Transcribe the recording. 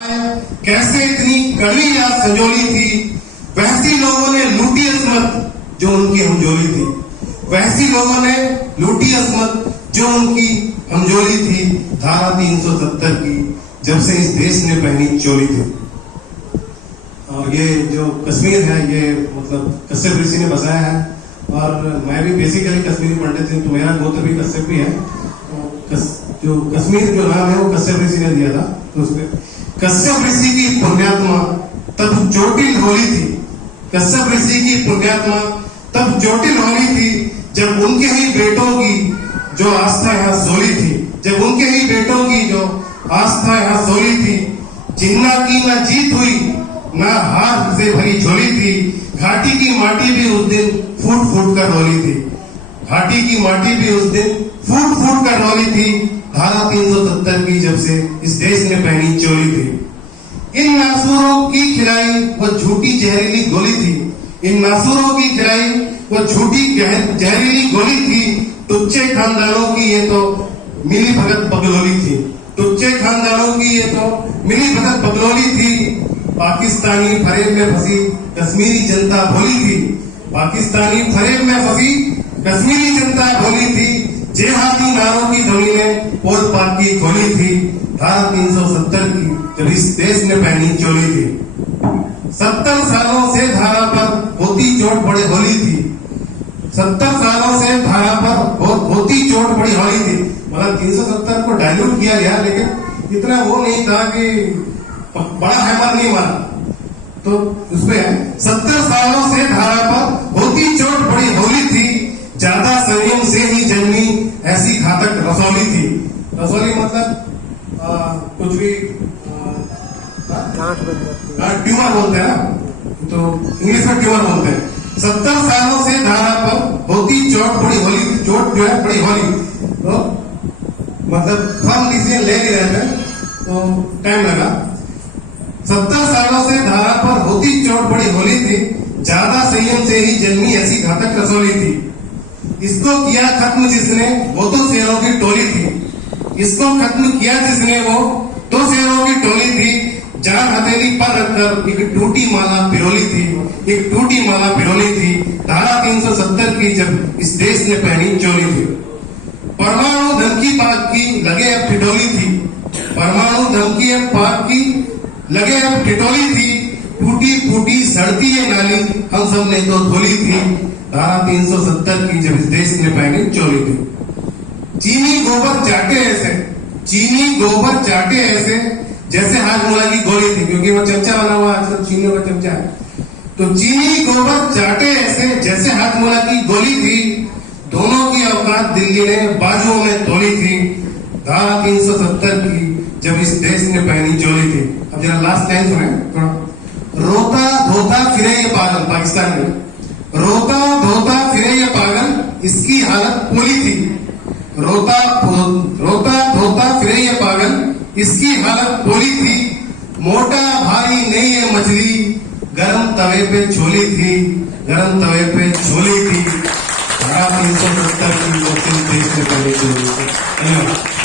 कैसे इतनी कड़वी या संजोली थी, वैसी लोगों ने लूटी असमत जो उनकी हमजोली थी। वैसी लोगों ने लूटी असमत जो उनकी हमजोली थी। धारा 370 की जब से इस देश ने पहनी चोली थी। और ये जो कश्मीर है, ये मतलब कश्यप ऋषि ने बसाया है। और मैं भी बेसिकली कश्मीरी पंडित हूँ, तो मेरा गोत्र भी कश्यप भी है। जो कश्मीर जो नाम है वो कश्यप ऋषि ने दिया था। तो उसमें कश्यप ऋषि की पुण्यात्मा तब चोटिल होली थी। कश्यप ऋषि की पुण्यात्मा तब चोटिल होली थी जब उनके ही बेटों की जो आस्था यहाँ सोली थी। जब उनके ही बेटों की जो आस्था यहाँ सोली थी। जिन्ना की ना जीत हुई ना हार से भरी झोली थी। घाटी की माटी भी उस दिन फूट फूट कर रोली थी। घाटी की माटी भी उस दिन फूट फूट कर रोली थी। धारा 370 की जब से इस देश ने पहनी चोली थी। इन नासूरों की खिलाई वो झूठी जहरीली गोली थी। इन नासूरों की खिलाई वो झूठी जहरीली गोली थी। टुच्चे खानदानों की ये तो मिली भगत बगलोली थी। टुच्चे खानदानों की ये तो मिली भगत बगलोली थी। पाकिस्तानी फरेब में फंसी कश्मीरी जनता भोली थी। पाकिस्तानी फरेब में फंसी कश्मीरी जनता भोली थी। जेहादी नारों की ध्वनि ने पोल पाक की खोली थी। धारा 370 की जब इस देश ने पहनी चोली थी। 70 सालों से धारा पर होती चोट बड़ी होली थी। 70 सालों से धारा पर होती चोट बड़ी होली थी। मतलब 370 को डायल्यूट किया गया, लेकिन इतना वो नहीं था कि बड़ा हैमर नहीं मारा। तो उसमें 70 सालों से धारा पर होती चोट बड़ी होली थी। ज्यादा संयम से ही जन्मी ऐसी घातक रसौली थी। रसौली मतलब कुछ भी ट्यूमर बोलते हैं ना, तो इंग्लिश में ट्यूमर बोलते हैं। 70 सालों से धारा पर होती चोट बड़ी होली थी। चोट जो है बड़ी होली, तो मतलब फर्म डिसीजन ले नहीं रहे थे, तो टाइम लगा। 70 सालों से धारा पर होती चोट बड़ी होली थी। ज्यादा संयम से ही जन्मी ऐसी घातक रसौली थी। इसको किया खत्म जिसने वो तो शेरों की टोली थी। इसको खत्म किया जिसने वो तो शेरों की टोली थी। जान हथेली पर रखकर एक टूटी माला पिरोली थी। एक टूटी माला पिरोली थी। धारा 370 की जब इस देश ने पहनी चोली थी। परमाणु धमकी पाक की लगे अब ठिठोली थी। परमाणु धमकी अब पाक की लगे अब ठिठोली थी। टूटी फूटी सड़ती ये नाली हम सब ने तो धोली थी। धारा 370 की जब इस देश ने पहनी चोली थी। चीनी गोबर चाटे ऐसे, चीनी गोबर चाटे ऐसे जैसे हाजमोला की गोली थी, क्योंकि वो चमचा बना हुआ आजकल चीनी का चमचा है। तो चीनी गोबर चाटे ऐसे जैसे हाजमोला की गोली थी। दोनों की औकात दिल्ली ने बाजुओं में तोली थी। धारा 370 की जब इस देश ने पहनी चोली थी। अब जरा लास्ट लाइन सुने थोड़ा। रोता धोता फिरे ये पागल, पाकिस्तान में रोता धोता फिरे ये पागल इसकी हालत पोली थी। रोता धोता फिरे ये पागल इसकी हालत पोली थी। मोटा भारी नहीं ये मछली गरम तवे पे छोली थी। गरम तवे पे छोली थी। 370 की देश में पहली चोली थी। धन्यवाद।